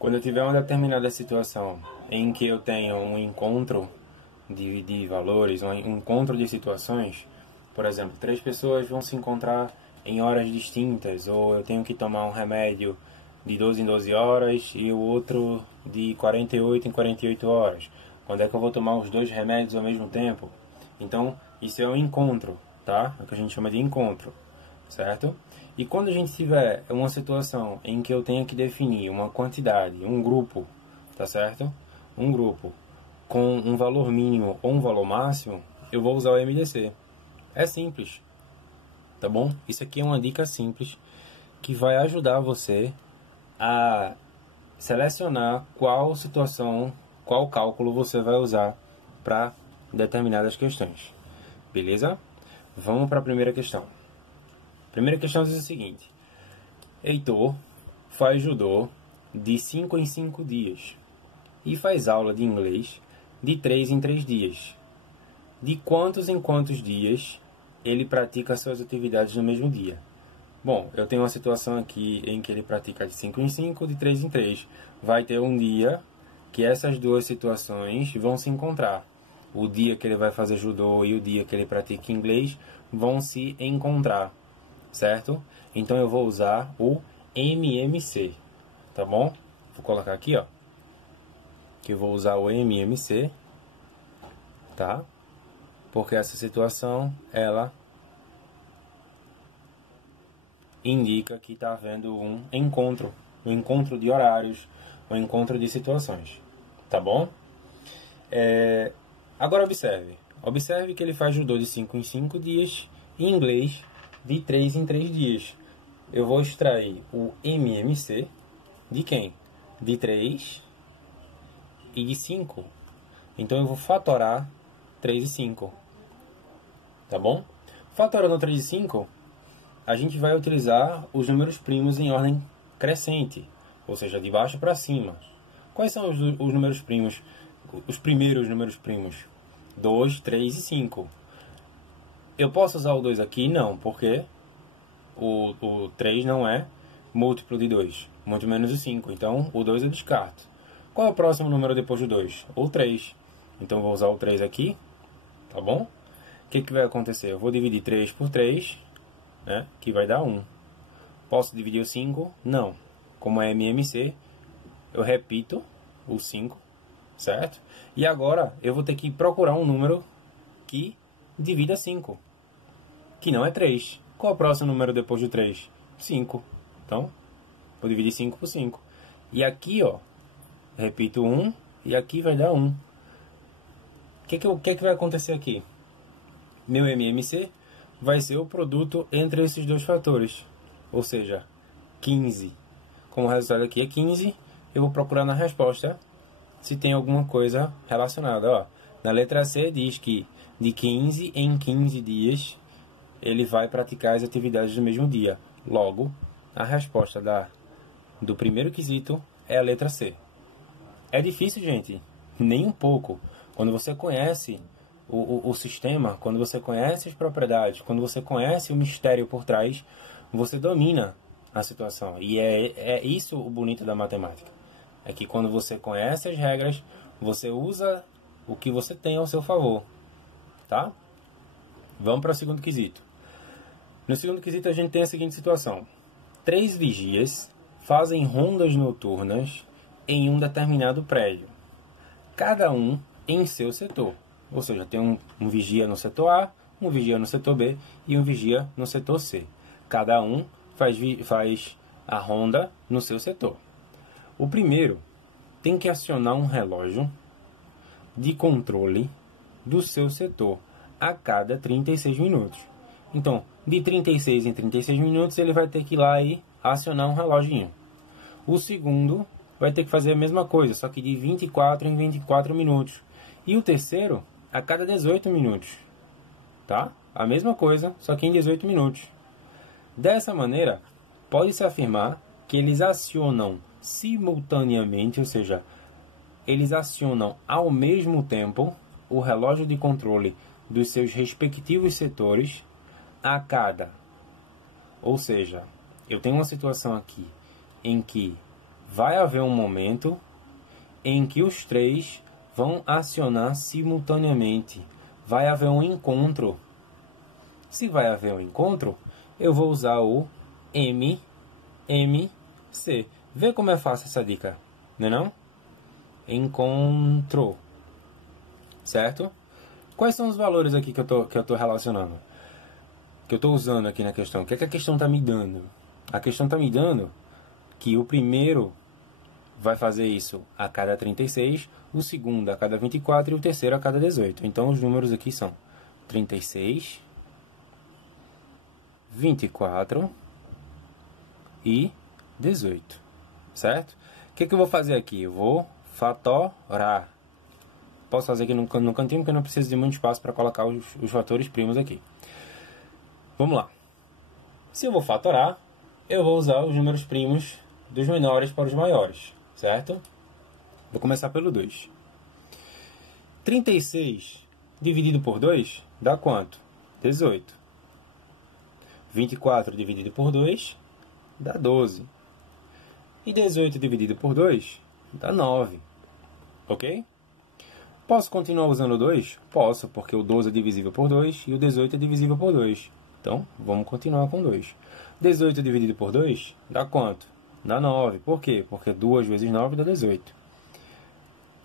Quando eu tiver uma determinada situação em que eu tenho um encontro de valores, um encontro de situações, por exemplo, 3 pessoas vão se encontrar em horas distintas, ou eu tenho que tomar um remédio de 12 em 12 horas e o outro de 48 em 48 horas. Quando é que eu vou tomar os 2 remédios ao mesmo tempo? Então, isso é um encontro, tá? É o que a gente chama de encontro, certo? E quando a gente tiver uma situação em que eu tenha que definir uma quantidade, um grupo, tá certo? Um grupo com um valor mínimo ou um valor máximo, eu vou usar o MDC. É simples, tá bom? Isso aqui é uma dica simples que vai ajudar você a selecionar qual situação, qual cálculo você vai usar para determinadas questões. Beleza? Vamos para a primeira questão. A primeira questão diz o seguinte: Heitor faz judô de 5 em 5 dias e faz aula de inglês de 3 em 3 dias. De quantos em quantos dias ele pratica suas atividades no mesmo dia? Bom, eu tenho uma situação aqui em que ele pratica de 5 em 5, de 3 em 3. Vai ter um dia que essas duas situações vão se encontrar. O dia que ele vai fazer judô e o dia que ele pratica inglês vão se encontrar, certo? Então eu vou usar o MMC, tá bom? Vou colocar aqui, ó, que eu vou usar o MMC, tá? Porque essa situação, ela indica que está havendo um encontro de horários, um encontro de situações, tá bom? Agora observe que ele faz judô de 5 em 5 dias e inglês de 3 em 3 dias. Eu vou extrair o MMC de quem? De 3 e de 5. Então eu vou fatorar 3 e 5, tá bom? Fatorando 3 e 5, a gente vai utilizar os números primos em ordem crescente, ou seja, de baixo para cima. Quais são os números primos? Os primeiros números primos? 2, 3 e 5. Eu posso usar o 2 aqui? Não, porque o 3 não é múltiplo de 2, muito menos o 5. Então, o 2 eu descarto. Qual é o próximo número depois do 2? O 3. Então, eu vou usar o 3 aqui, tá bom? O que vai acontecer? Eu vou dividir 3 por 3, né, que vai dar 1. Posso dividir o 5? Não. Como é MMC, eu repito o 5, certo? E agora eu vou ter que procurar um número que divida 5, que não é 3. Qual é o próximo número depois do 3? 5. Então, vou dividir 5 por 5. E aqui, ó, repito 1 e aqui vai dar 1. O que vai acontecer aqui? Meu MMC vai ser o produto entre esses dois fatores, ou seja, 15. Como o resultado aqui é 15, eu vou procurar na resposta se tem alguma coisa relacionada. Ó, na letra C diz que de 15 em 15 dias ele vai praticar as atividades do mesmo dia. Logo, a resposta do primeiro quesito é a letra C. É difícil, gente? Nem um pouco. Quando você conhece o sistema, quando você conhece as propriedades, quando você conhece o mistério por trás, você domina a situação. E é isso o bonito da matemática. É que quando você conhece as regras, você usa o que você tem ao seu favor. Tá? Vamos para o segundo quesito. No segundo quesito a gente tem a seguinte situação. 3 vigias fazem rondas noturnas em um determinado prédio. Cada um em seu setor. Ou seja, tem um vigia no setor A, um vigia no setor B e um vigia no setor C. Cada um faz a ronda no seu setor. O primeiro tem que acionar um relógio de controle do seu setor a cada 36 minutos. Então, de 36 em 36 minutos, ele vai ter que ir lá e acionar um reloginho. O segundo vai ter que fazer a mesma coisa, só que de 24 em 24 minutos. E o terceiro, a cada 18 minutos. Tá? A mesma coisa, só que em 18 minutos. Dessa maneira, pode-se afirmar que eles acionam simultaneamente, ou seja, eles acionam ao mesmo tempo o relógio de controle dos seus respectivos setores a cada. Ou seja, eu tenho uma situação aqui em que vai haver um momento em que os três vão acionar simultaneamente. Vai haver um encontro. Se vai haver um encontro, eu vou usar o MMC. Vê como é fácil essa dica, não é não? Encontro. Certo? Quais são os valores aqui que eu tô relacionando? Que eu estou usando aqui na questão? O que é que a questão está me dando? A questão está me dando que o primeiro vai fazer isso a cada 36, o segundo a cada 24 e o terceiro a cada 18. Então, os números aqui são 36, 24 e 18, certo? O que eu vou fazer aqui? Eu vou fatorar. Posso fazer aqui no cantinho, porque eu não preciso de muito espaço para colocar os fatores primos aqui. Vamos lá. Se eu vou fatorar, eu vou usar os números primos dos menores para os maiores, certo? Vou começar pelo 2. 36 dividido por 2 dá quanto? 18. 24 dividido por 2 dá 12. E 18 dividido por 2 dá 9. Ok? Posso continuar usando o 2? Posso, porque o 12 é divisível por 2 e o 18 é divisível por 2. Então, vamos continuar com 2. 18 dividido por 2 dá quanto? Dá 9. Por quê? Porque 2 vezes 9 dá 18.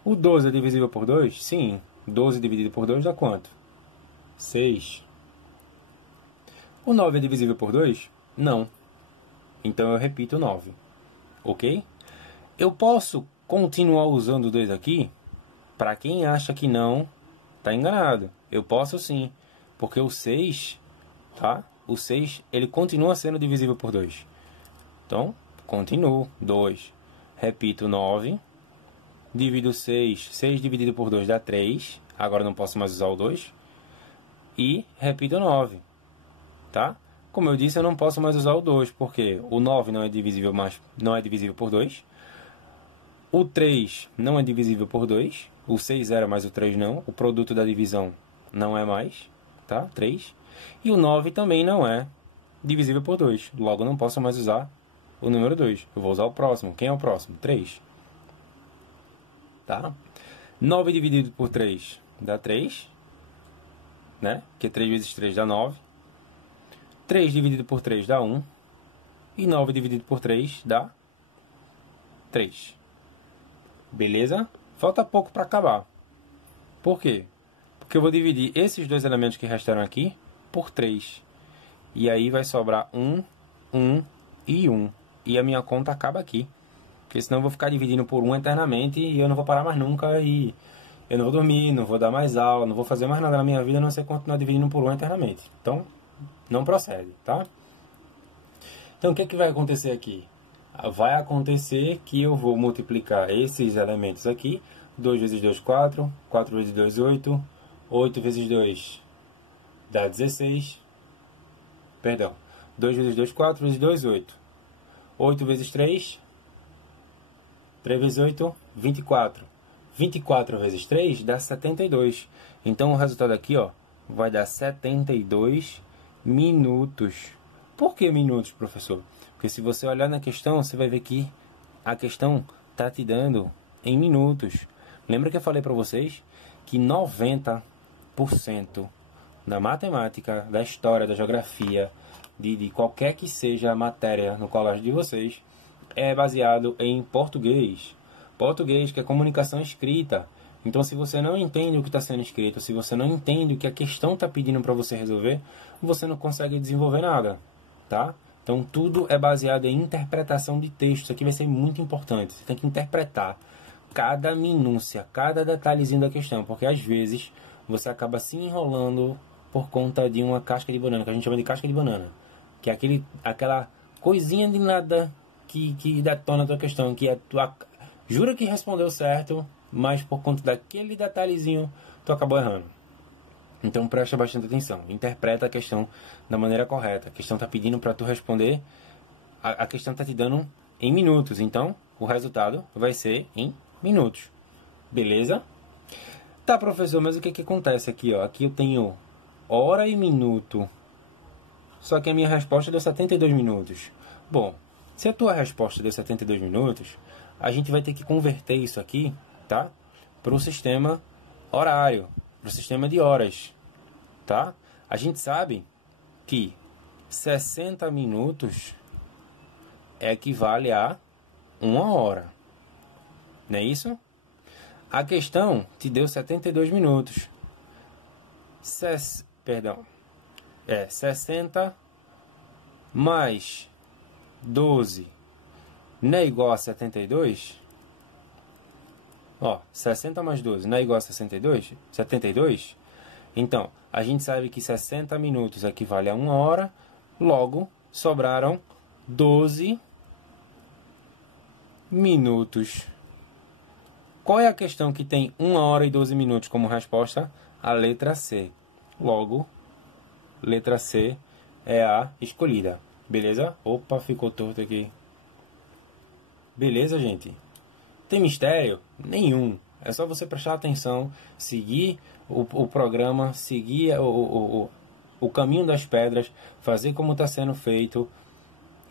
O 12 é divisível por 2? Sim. 12 dividido por 2 dá quanto? 6. O 9 é divisível por 2? Não. Então, eu repito o 9. Ok? Eu posso continuar usando o 2 aqui? Para quem acha que não, está enganado. Eu posso sim. Porque o 6, tá? O 6, ele continua sendo divisível por 2. Então, continuo. 2. Repito 9. Divido 6. 6 dividido por 2 dá 3. Agora não posso mais usar o 2. E repito 9. Tá? Como eu disse, eu não posso mais usar o 2. Porque o 9 não é divisível por 2. O 3 não é divisível por 2. O 6 era, mas o 3 não. O produto da divisão não é mais. Tá? 3. E o 9 também não é divisível por 2. Logo, não posso mais usar o número 2. Eu vou usar o próximo. Quem é o próximo? 3. Tá? 9 dividido por 3 dá 3. Né? Porque 3 vezes 3 dá 9. 3 dividido por 3 dá 1. E 9 dividido por 3 dá 3. Beleza? Falta pouco para acabar. Por quê? Porque eu vou dividir esses dois elementos que restaram aqui por 3. E aí vai sobrar 1, 1 e 1. E a minha conta acaba aqui. Porque senão eu vou ficar dividindo por 1 eternamente e eu não vou parar mais nunca. E eu não vou dormir, não vou dar mais aula, não vou fazer mais nada na minha vida, a não ser continuar dividindo por 1 eternamente. Então, não procede, tá? Então, o que vai acontecer aqui? Vai acontecer que eu vou multiplicar esses elementos aqui. 2 vezes 2, 4. 4 vezes 2, 8. 8 vezes 2 dá 16. Perdão. 2 vezes 2, 4 vezes 2, 8. 8 vezes 3. 3 vezes 8, 24. 24 vezes 3 dá 72. Então, o resultado aqui, ó, vai dar 72 minutos. Por que minutos, professor? Porque se você olhar na questão, você vai ver que a questão está te dando em minutos. Lembra que eu falei para vocês que 90% da matemática, da história, da geografia, de qualquer que seja a matéria no colégio de vocês, é baseado em português. Português, que é comunicação escrita. Então, se você não entende o que está sendo escrito, se você não entende o que a questão está pedindo para você resolver, você não consegue desenvolver nada, tá? Então, tudo é baseado em interpretação de texto. Isso aqui vai ser muito importante. Você tem que interpretar cada minúcia, cada detalhezinho da questão, porque às vezes você acaba se enrolando por conta de uma casca de banana, que a gente chama de casca de banana, que é aquela coisinha de nada que detona a tua questão, que é jura que respondeu certo, mas por conta daquele detalhezinho, tu acabou errando. Então presta bastante atenção, interpreta a questão da maneira correta. A questão está pedindo para tu responder, a questão está te dando em minutos, então o resultado vai ser em minutos. Beleza? Tá, professor, mas o que acontece aqui, ó? Aqui eu tenho hora e minuto, só que a minha resposta deu 72 minutos. Bom, se a tua resposta deu 72 minutos, a gente vai ter que converter isso aqui, tá? Para o sistema horário, para o sistema de horas, tá? A gente sabe que 60 minutos equivale a 1 hora, não é isso? A questão te deu 72 minutos. 60 mais 12 não é igual a 72? Ó, 60 mais 12 não é igual a 62? 72? Então, a gente sabe que 60 minutos equivale a 1 hora, logo sobraram 12 minutos. Qual é a questão que tem 1 hora e 12 minutos como resposta? A letra C. Logo, letra C é a escolhida. Beleza? Opa, ficou torto aqui. Beleza, gente? Tem mistério? Nenhum. É só você prestar atenção, seguir o programa, seguir o caminho das pedras, fazer como está sendo feito,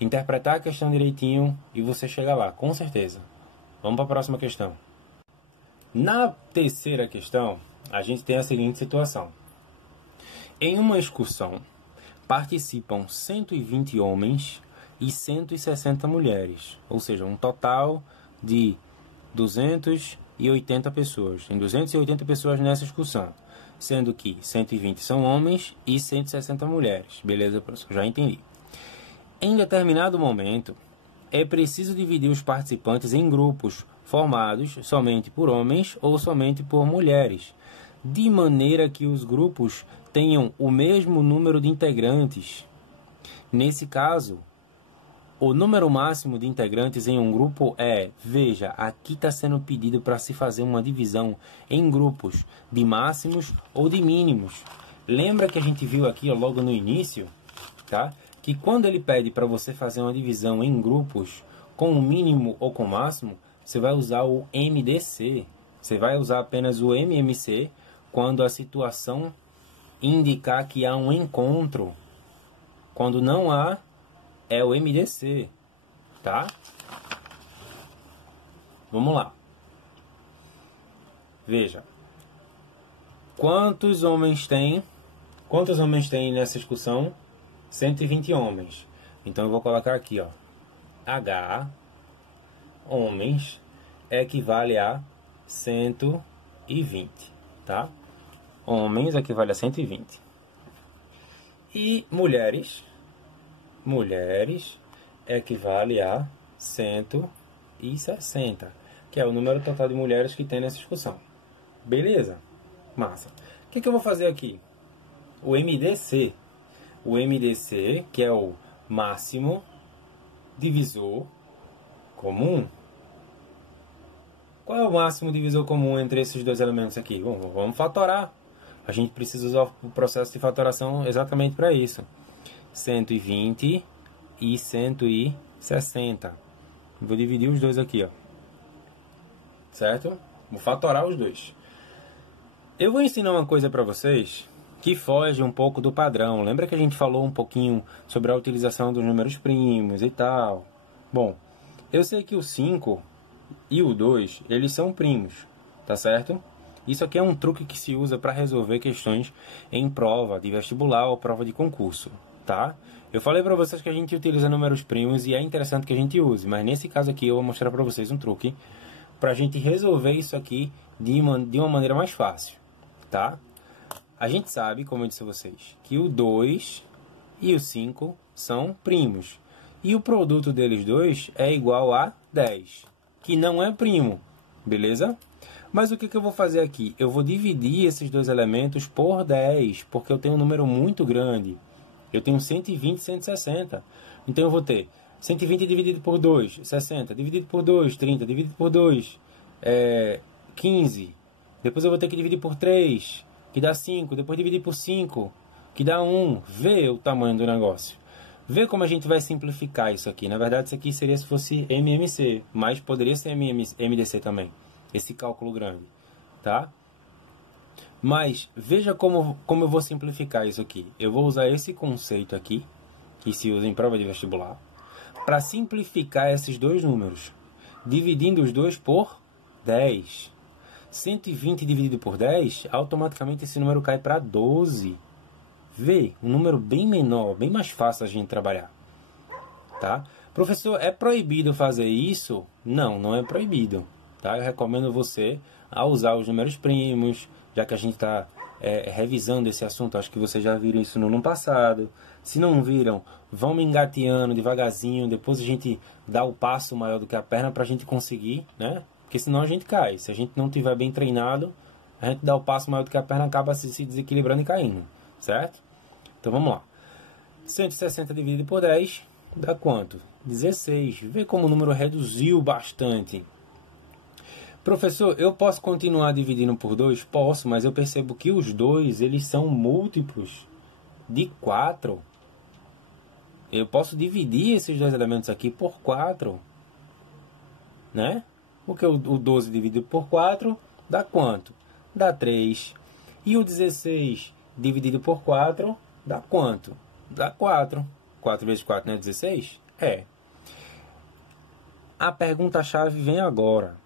interpretar a questão direitinho e você chega lá, com certeza. Vamos para a próxima questão. Na terceira questão, a gente tem a seguinte situação. Em uma excursão, participam 120 homens e 160 mulheres, ou seja, um total de 280 pessoas. Tem 280 pessoas nessa excursão, sendo que 120 são homens e 160 mulheres. Beleza, professor? Já entendi. Em determinado momento, é preciso dividir os participantes em grupos formados somente por homens ou somente por mulheres, de maneira que os grupos tenham o mesmo número de integrantes. Nesse caso, o número máximo de integrantes em um grupo é, veja, aqui está sendo pedido para se fazer uma divisão em grupos de máximos ou de mínimos. Lembra que a gente viu aqui ó, logo no início, tá? Que quando ele pede para você fazer uma divisão em grupos com o mínimo ou com o máximo, você vai usar o MDC. Você vai usar apenas o MMC quando a situação indicar que há um encontro. Quando não há, é o MDC, tá? Vamos lá. Veja. Quantos homens tem nessa excursão? 120 homens. Então eu vou colocar aqui, ó. H homens equivale a 120, tá? Homens equivale a 120. E mulheres equivale a 160, que é o número total de mulheres que tem nessa discussão. Beleza? Massa. O que eu vou fazer aqui? O MDC. O MDC, que é o máximo divisor comum. Qual é o máximo divisor comum entre esses dois elementos aqui? Bom, vamos fatorar. A gente precisa usar o processo de fatoração exatamente para isso. 120 e 160. Vou dividir os dois aqui, ó. Certo? Vou fatorar os dois. Eu vou ensinar uma coisa para vocês que foge um pouco do padrão. Lembra que a gente falou um pouquinho sobre a utilização dos números primos e tal? Bom, eu sei que o 5 e o 2, eles são primos, tá certo? Isso aqui é um truque que se usa para resolver questões em prova de vestibular ou prova de concurso, tá? Eu falei para vocês que a gente utiliza números primos e é interessante que a gente use, mas nesse caso aqui eu vou mostrar para vocês um truque para a gente resolver isso aqui de uma maneira mais fácil, tá? A gente sabe, como eu disse a vocês, que o 2 e o 5 são primos. E o produto deles dois é igual a 10, que não é primo, beleza? Mas o que eu vou fazer aqui? Eu vou dividir esses dois elementos por 10, porque eu tenho um número muito grande. Eu tenho 120 e 160. Então eu vou ter 120 dividido por 2, 60. Dividido por 2, 30. Dividido por 2, 15. Depois eu vou ter que dividir por 3, que dá 5. Depois dividir por 5, que dá 1. Vê o tamanho do negócio. Vê como a gente vai simplificar isso aqui. Na verdade, isso aqui seria se fosse MMC, mas poderia ser MDC também. Esse cálculo grande, tá? Mas veja como eu vou simplificar isso aqui. Eu vou usar esse conceito aqui, que se usa em prova de vestibular, para simplificar esses dois números. dividindo os dois por 10. 120 dividido por 10, automaticamente esse número cai para 12. Vê, um número bem menor, bem mais fácil a gente trabalhar. Tá? Professor, é proibido fazer isso? Não, não é proibido. Tá? Eu recomendo você a usar os números primos, já que a gente está revisando esse assunto. Acho que vocês já viram isso no ano passado. Se não viram, vamos engateando devagarzinho. Depois a gente dá o passo maior do que a perna para a gente conseguir, né? Porque senão a gente cai. Se a gente não tiver bem treinado, a gente dá o passo maior do que a perna, acaba se desequilibrando e caindo. Certo? Então vamos lá. 160 dividido por 10 dá quanto? 16. Vê como o número reduziu bastante. Professor, eu posso continuar dividindo por 2? Posso, mas eu percebo que os dois, eles são múltiplos de 4. Eu posso dividir esses dois elementos aqui por 4. Né? Porque o 12 dividido por 4 dá quanto? Dá 3. E o 16 dividido por 4 dá quanto? Dá 4. 4 vezes 4 não é 16? É. A pergunta-chave vem agora.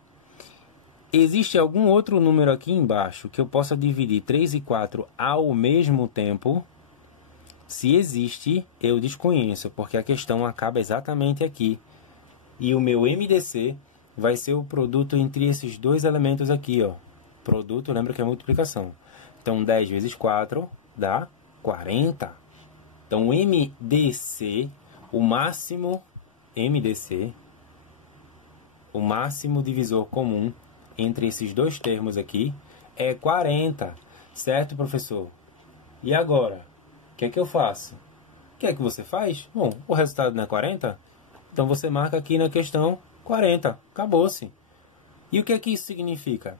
Existe algum outro número aqui embaixo que eu possa dividir 3 e 4 ao mesmo tempo? Se existe, eu desconheço, porque a questão acaba exatamente aqui. E o meu MDC vai ser o produto entre esses dois elementos aqui, ó. Produto, lembra que é multiplicação. Então, 10 vezes 4 dá 40. Então, o MDC, o máximo MDC, o máximo divisor comum entre esses dois termos aqui é 40. Certo, professor? E agora? O que é que eu faço? O que é que você faz? Bom, o resultado não é 40? Então, você marca aqui na questão 40. Acabou-se. E o que é que isso significa?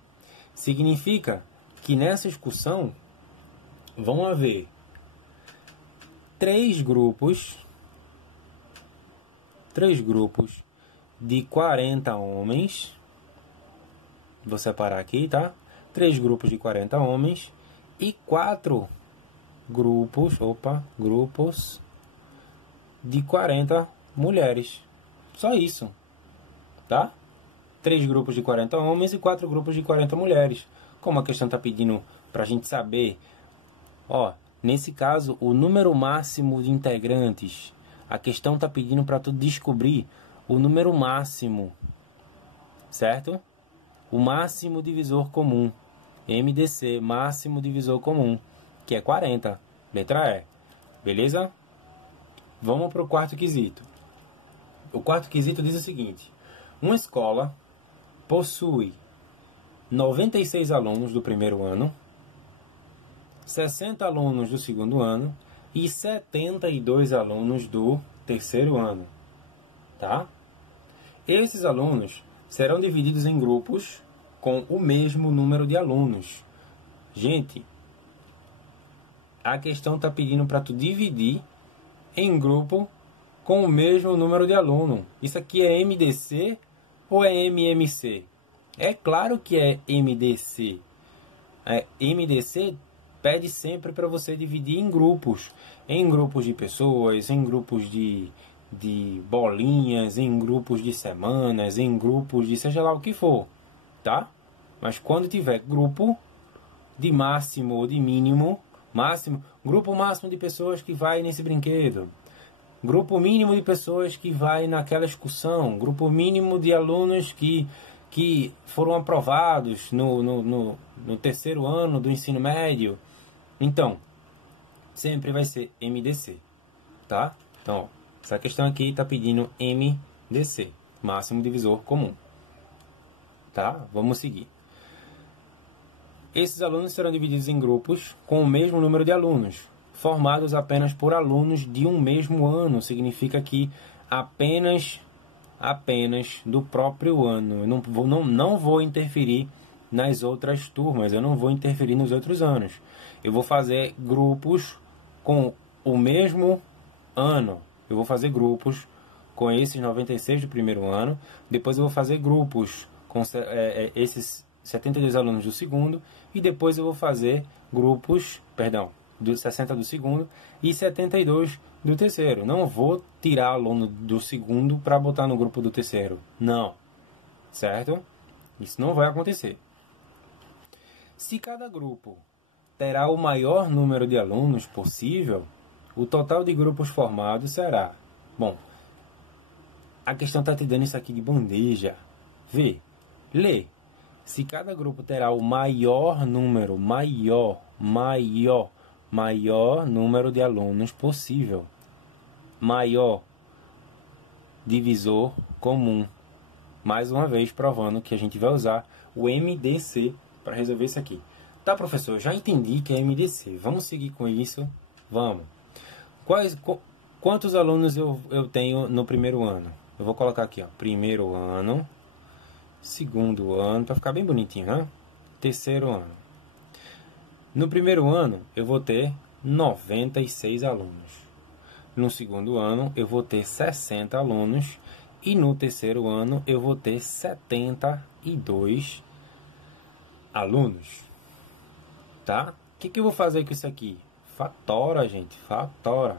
Significa que nessa excursão vão haver 3 grupos de 40 homens. Vou separar aqui, tá? 3 grupos de 40 homens e 4 grupos de 40 mulheres. Só isso, tá? 3 grupos de 40 homens e 4 grupos de 40 mulheres. Como a questão está pedindo para a gente saber, ó, nesse caso, o número máximo de integrantes, a questão está pedindo para tu descobrir o número máximo, certo? O máximo divisor comum, MDC, máximo divisor comum, que é 40, letra E, beleza? Vamos para o quarto quesito. O quarto quesito diz o seguinte: uma escola possui 96 alunos do primeiro ano, 60 alunos do segundo ano e 72 alunos do terceiro ano, tá? Esses alunos serão divididos em grupos com o mesmo número de alunos. Gente, a questão está pedindo para tu dividir em grupo com o mesmo número de aluno. Isso aqui é MDC ou é MMC? É claro que é MDC. MDC pede sempre para você dividir em grupos de pessoas, em grupos de bolinhas, em grupos de semanas, em grupos de seja lá o que for, tá? Mas quando tiver grupo de máximo ou de mínimo, grupo máximo de pessoas que vai nesse brinquedo, grupo mínimo de pessoas que vai naquela excursão, grupo mínimo de alunos que foram aprovados no terceiro ano do ensino médio. Então, sempre vai ser MDC, tá? Então, ó, essa questão aqui está pedindo MDC, máximo divisor comum. Tá? Vamos seguir. Esses alunos serão divididos em grupos com o mesmo número de alunos, formados apenas por alunos de um mesmo ano. Significa que apenas do próprio ano. Eu não vou interferir nas outras turmas, eu não vou interferir nos outros anos. Eu vou fazer grupos com o mesmo ano. Eu vou fazer grupos com esses 96 do primeiro ano. Depois eu vou fazer grupos com esses 72 alunos do segundo. E depois eu vou fazer grupos, dos 60 do segundo e 72 do terceiro. Não vou tirar aluno do segundo para botar no grupo do terceiro. Não. certo? Isso não vai acontecer. Se cada grupo terá o maior número de alunos possível, o total de grupos formados será... Bom, a questão está te dando isso aqui de bandeja. Vê, lê. Se cada grupo terá o maior número, maior número de alunos possível. Maior divisor comum. Mais uma vez provando que a gente vai usar o MDC para resolver isso aqui. Tá, professor, eu já entendi que é MDC. Vamos seguir com isso? Vamos. Quantos alunos eu tenho no primeiro ano? Eu vou colocar aqui, ó, primeiro ano, segundo ano, para ficar bem bonitinho, né? Terceiro ano. No primeiro ano, eu vou ter 96 alunos. No segundo ano, eu vou ter 60 alunos. E no terceiro ano, eu vou ter 72 alunos. Tá? O que eu vou fazer com isso aqui? Fatora, gente. Fatora.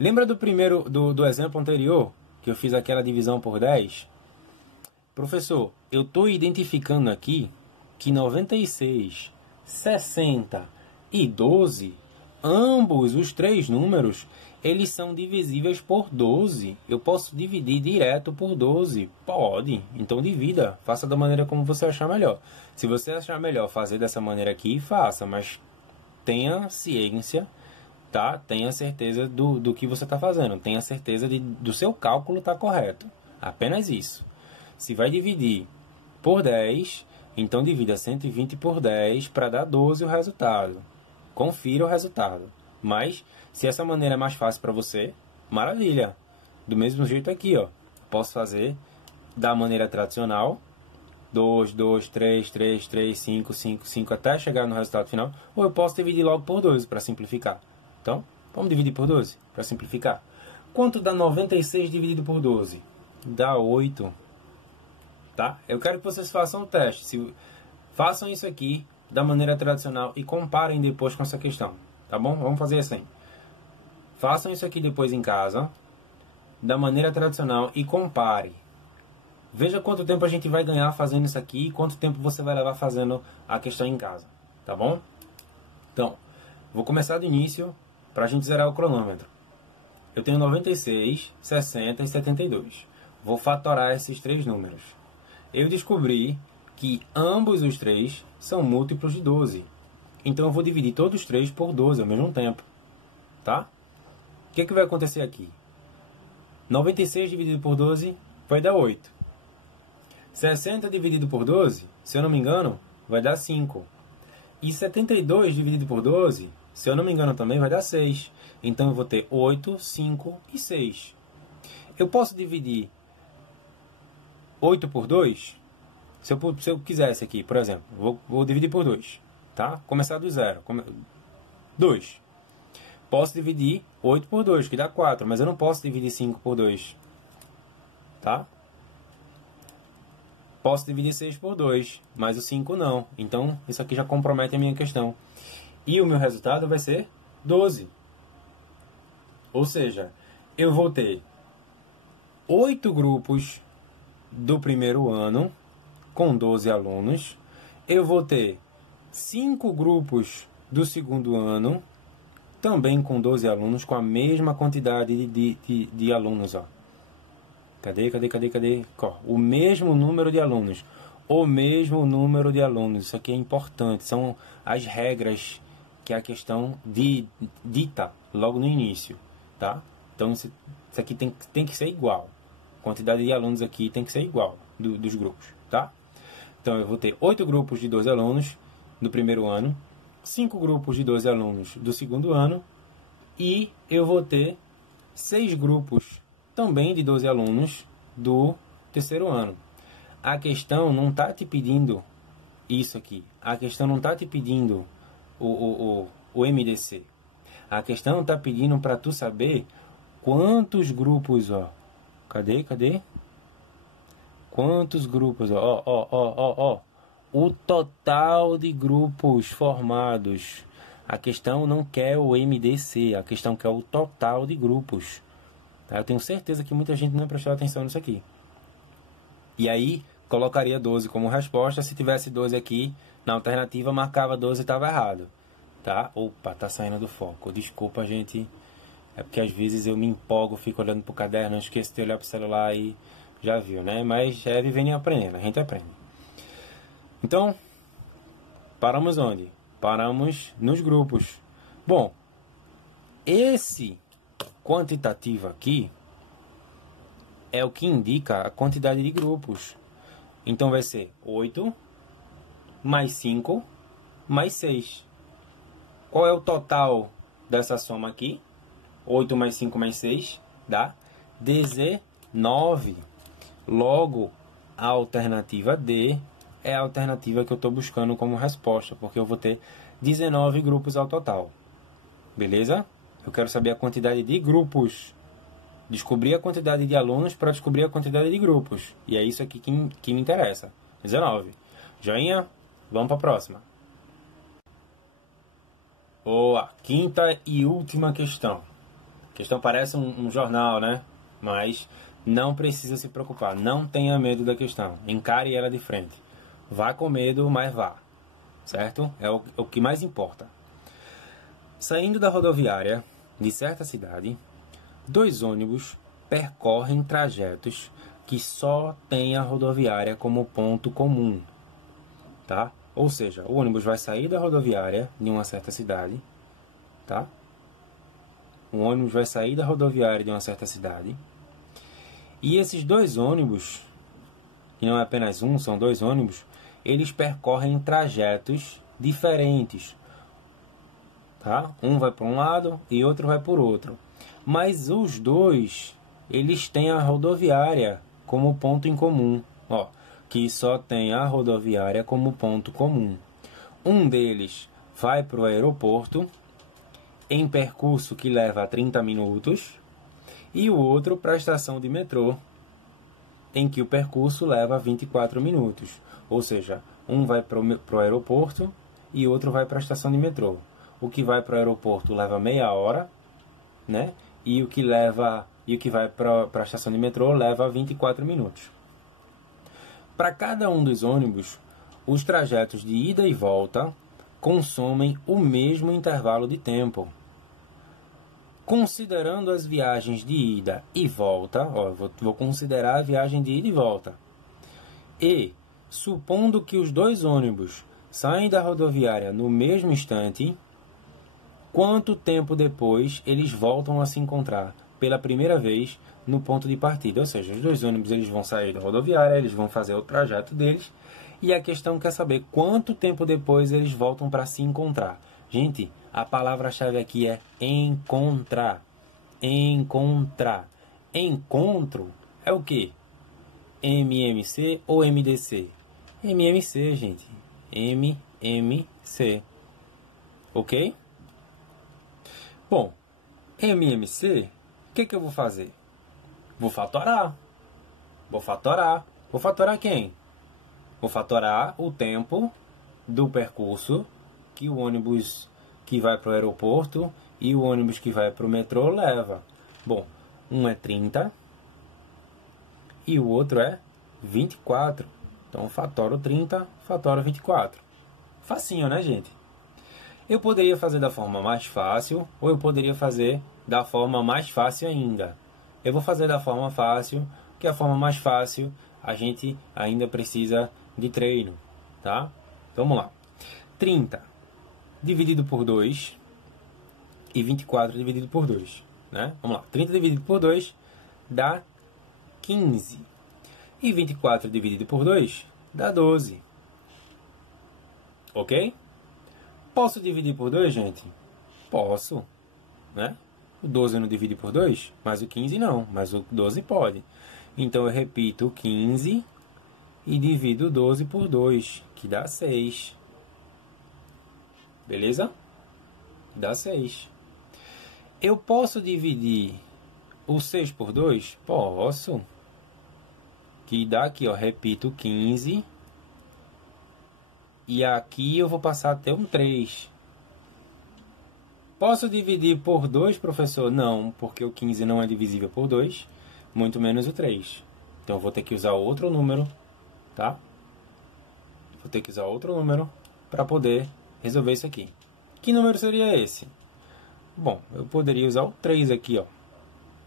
Lembra do exemplo anterior? Que eu fiz aquela divisão por 10? Professor, eu estou identificando aqui que 96, 60 e 12, ambos os três números, eles são divisíveis por 12. Eu posso dividir direto por 12? Pode. Então divida. Faça da maneira como você achar melhor. Se você achar melhor fazer dessa maneira aqui, faça. Mas tenha ciência, tá? Tenha certeza do que você está fazendo. Tenha certeza do seu cálculo estar correto. Apenas isso. Se vai dividir por 10, então divida 120 por 10 para dar 12 o resultado. Confira o resultado. Mas, se essa maneira é mais fácil para você, maravilha. Do mesmo jeito aqui, ó. Posso fazer da maneira tradicional. 2, 2, 3, 3, 3, 5, 5, 5, até chegar no resultado final. Ou eu posso dividir logo por 12 para simplificar. Então, vamos dividir por 12 para simplificar. Quanto dá 96 dividido por 12? Dá 8. Tá? Eu quero que vocês façam o teste. Façam isso aqui da maneira tradicional e comparem depois com essa questão. Tá bom? Vamos fazer assim. Façam isso aqui depois em casa, da maneira tradicional, e compare. Veja quanto tempo a gente vai ganhar fazendo isso aqui e quanto tempo você vai levar fazendo a questão em casa. Tá bom? Então, vou começar do início para a gente zerar o cronômetro. Eu tenho 96, 60 e 72. Vou fatorar esses três números. Eu descobri que ambos os três são múltiplos de 12. Então eu vou dividir todos os três por 12 ao mesmo tempo. Tá? O que vai acontecer aqui? 96 dividido por 12 vai dar 8. 60 dividido por 12, se eu não me engano, vai dar 5. E 72 dividido por 12, se eu não me engano também, vai dar 6. Então eu vou ter 8, 5 e 6. Eu posso dividir 8 por 2? Se eu quisesse aqui, por exemplo, vou dividir por 2. Tá? Começar do zero. 2. Posso dividir 8 por 2, que dá 4. Mas eu não posso dividir 5 por 2. Tá? Posso dividir 6 por 2, mas o 5 não. Então, isso aqui já compromete a minha questão. E o meu resultado vai ser 12. Ou seja, eu vou ter 8 grupos do primeiro ano, com 12 alunos. Eu vou ter 5 grupos do segundo ano, também com 12 alunos, com a mesma quantidade de alunos. Ó. Cadê? O mesmo número de alunos. O mesmo número de alunos. Isso aqui é importante. São as regras que a questão dita logo no início. Tá? Então, isso aqui tem que ser igual. A quantidade de alunos aqui tem que ser igual dos grupos. Tá? Então, eu vou ter 8 grupos de 12 alunos do primeiro ano, 5 grupos de 12 alunos do segundo ano, e eu vou ter 6 grupos também de 12 alunos do terceiro ano. A questão não está te pedindo isso aqui. A questão não está te pedindo o MDC. A questão está pedindo para tu saber quantos grupos, ó. Cadê? Quantos grupos, ó. O total de grupos formados. A questão não quer o MDC, a questão quer o total de grupos. Tá? Eu tenho certeza que muita gente não prestou atenção nisso aqui. E aí, colocaria 12 como resposta. Se tivesse 12 aqui, na alternativa, marcava 12 e estava errado. Tá? Opa, tá saindo do foco. Desculpa, gente. É porque às vezes eu me empolgo, fico olhando pro caderno, esqueço de olhar pro celular e já viu, né? Mas é vivendo e aprendendo, a gente aprende. Então, paramos onde? Paramos nos grupos. Bom, esse quantitativo aqui é o que indica a quantidade de grupos. Então vai ser 8 mais 5 mais 6. Qual é o total dessa soma aqui? 8 mais 5 mais 6 dá 19. Logo, a alternativa D é a alternativa que eu estou buscando como resposta, porque eu vou ter 19 grupos ao total. Beleza? Eu quero saber a quantidade de grupos. Descobrir a quantidade de alunos para descobrir a quantidade de grupos. E é isso aqui que me interessa. 19. Joinha? Vamos para a próxima. Boa! Quinta e última questão. A questão parece um jornal, né? Mas não precisa se preocupar. Não tenha medo da questão. Encare ela de frente. Vá com medo, mas vá. Certo? É o que mais importa. Saindo da rodoviária de certa cidade, 2 ônibus percorrem trajetos que só tem a rodoviária como ponto comum. Tá? Ou seja, o ônibus vai sair da rodoviária de uma certa cidade. Tá? O ônibus vai sair da rodoviária de uma certa cidade. E esses 2 ônibus, que não é apenas um, são 2 ônibus, eles percorrem trajetos diferentes. Tá? Um vai para um lado e outro vai por outro. Mas os 2, eles têm a rodoviária como ponto em comum. Ó, que só tem a rodoviária como ponto comum. Um deles vai para o aeroporto em percurso que leva 30 minutos e o outro para a estação de metrô, em que o percurso leva 24 minutos. Ou seja, um vai para o aeroporto e outro vai para a estação de metrô. O que vai para o aeroporto leva meia hora, né? E o que vai para a estação de metrô leva 24 minutos. Para cada um dos ônibus, os trajetos de ida e volta consomem o mesmo intervalo de tempo. Considerando as viagens de ida e volta, ó, vou considerar a viagem de ida e volta. E, supondo que os 2 ônibus saem da rodoviária no mesmo instante, quanto tempo depois eles voltam a se encontrar pela primeira vez no ponto de partida? Ou seja, os 2 ônibus eles vão sair da rodoviária, eles vão fazer o trajeto deles, e a questão quer saber quanto tempo depois eles voltam para se encontrar. Gente, a palavra-chave aqui é encontrar. Encontrar. Encontro é o quê? MMC ou MDC? MMC, gente. MMC. Ok? Bom, MMC, o que eu vou fazer? Vou fatorar. Vou fatorar quem? Vou fatorar o tempo do percurso que o ônibus que vai para o aeroporto e o ônibus que vai para o metrô leva. Bom, um é 30 e o outro é 24. Então, fatoro 30, fatoro 24. Facinho, né, gente? Eu poderia fazer da forma mais fácil ou eu poderia fazer da forma mais fácil ainda. Eu vou fazer da forma fácil, porque a forma mais fácil a gente ainda precisa de treino, tá? Vamos lá. 30 dividido por 2 e 24 dividido por 2, né? Vamos lá. 30 dividido por 2 dá 15. E 24 dividido por 2 dá 12. Ok? Posso dividir por 2, gente? Posso, né? O 12 não divide por 2, mas o 15 não, mas o 12 pode. Então eu repito o 15 e divido o 12 por 2, que dá 6. Beleza? Dá 6. Eu posso dividir o 6 por 2? Posso. Que dá aqui, ó, repito 15. E aqui eu vou passar até um 3. Posso dividir por 2, professor? Não, porque o 15 não é divisível por 2, muito menos o 3. Então, eu vou ter que usar outro número, tá? Vou ter que usar outro número para poder resolver isso aqui. Que número seria esse? Bom, eu poderia usar o 3 aqui, ó.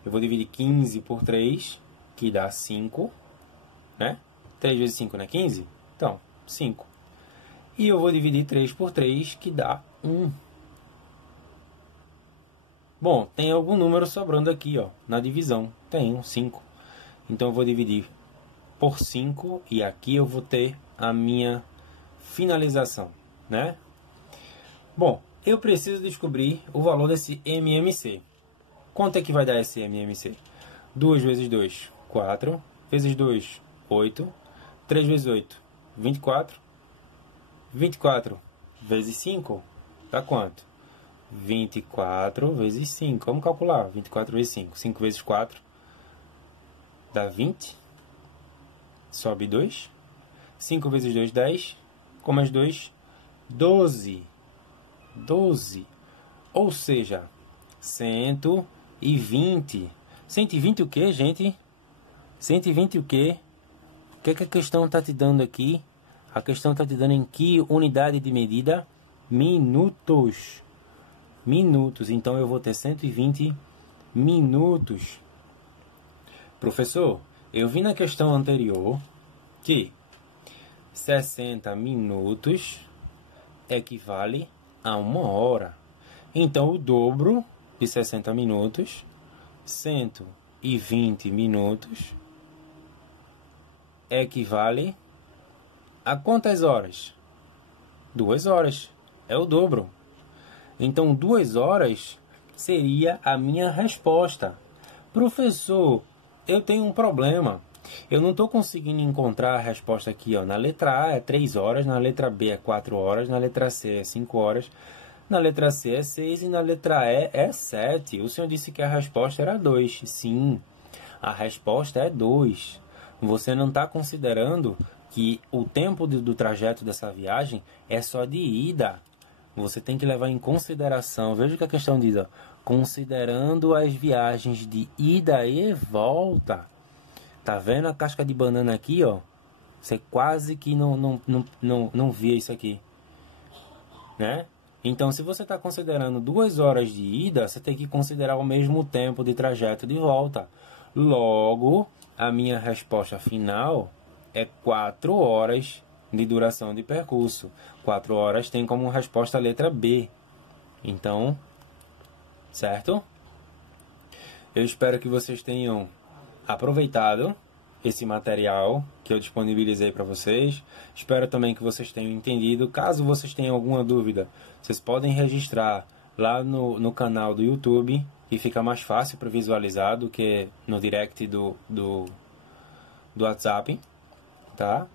Eu vou dividir 15 por 3, que dá 5, né? 3 vezes 5 não é 15? Então, 5. E eu vou dividir 3 por 3, que dá 1. Bom, tem algum número sobrando aqui, ó, na divisão. Tem um 5. Então, eu vou dividir por 5 e aqui eu vou ter a minha finalização, né? Bom, eu preciso descobrir o valor desse MMC. Quanto é que vai dar esse MMC? 2 vezes 2, 4. Vezes 2, 8. 3 vezes 8, 24. 24 vezes 5 dá quanto? 24 vezes 5. Vamos calcular. 24 vezes 5. 5 vezes 4 dá 20. Sobe 2. 5 vezes 2, 10. Com mais 2, 12. 12. Ou seja, 120. 120 o que, gente? 120 o que? O que é que a questão está te dando aqui? A questão está te dando em que unidade de medida? Minutos. Minutos. Então, eu vou ter 120 minutos. Professor, eu vi na questão anterior que 60 minutos equivale a 1 hora. Então, o dobro de 60 minutos, 120 minutos, equivale a quantas horas? 2 horas. É o dobro. Então, 2 horas seria a minha resposta. Professor, eu tenho um problema. Eu não estou conseguindo encontrar a resposta aqui, ó. Na letra A é 3 horas, na letra B é 4 horas, na letra C é 5 horas, na letra C é 6 e na letra E é 7. O senhor disse que a resposta era 2. Sim, a resposta é 2. Você não está considerando que o tempo do trajeto dessa viagem é só de ida. Você tem que levar em consideração, veja o que a questão diz, ó, considerando as viagens de ida e volta. Tá vendo a casca de banana aqui, ó? Você quase que não via isso aqui, né? Então, se você está considerando 2 horas de ida, você tem que considerar o mesmo tempo de trajeto de volta. Logo, a minha resposta final é 4 horas de duração de percurso. 4 horas tem como resposta a letra B. Então, certo? Eu espero que vocês tenham aproveitado esse material que eu disponibilizei para vocês. Espero também que vocês tenham entendido. Caso vocês tenham alguma dúvida, vocês podem registrar lá no canal do YouTube, que fica mais fácil para visualizar do que no direct do WhatsApp, tá?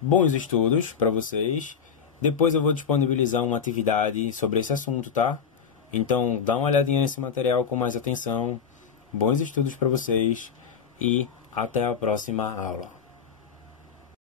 Bons estudos para vocês. Depois eu vou disponibilizar uma atividade sobre esse assunto, tá? Então, dá uma olhadinha nesse material com mais atenção. Bons estudos para vocês e até a próxima aula.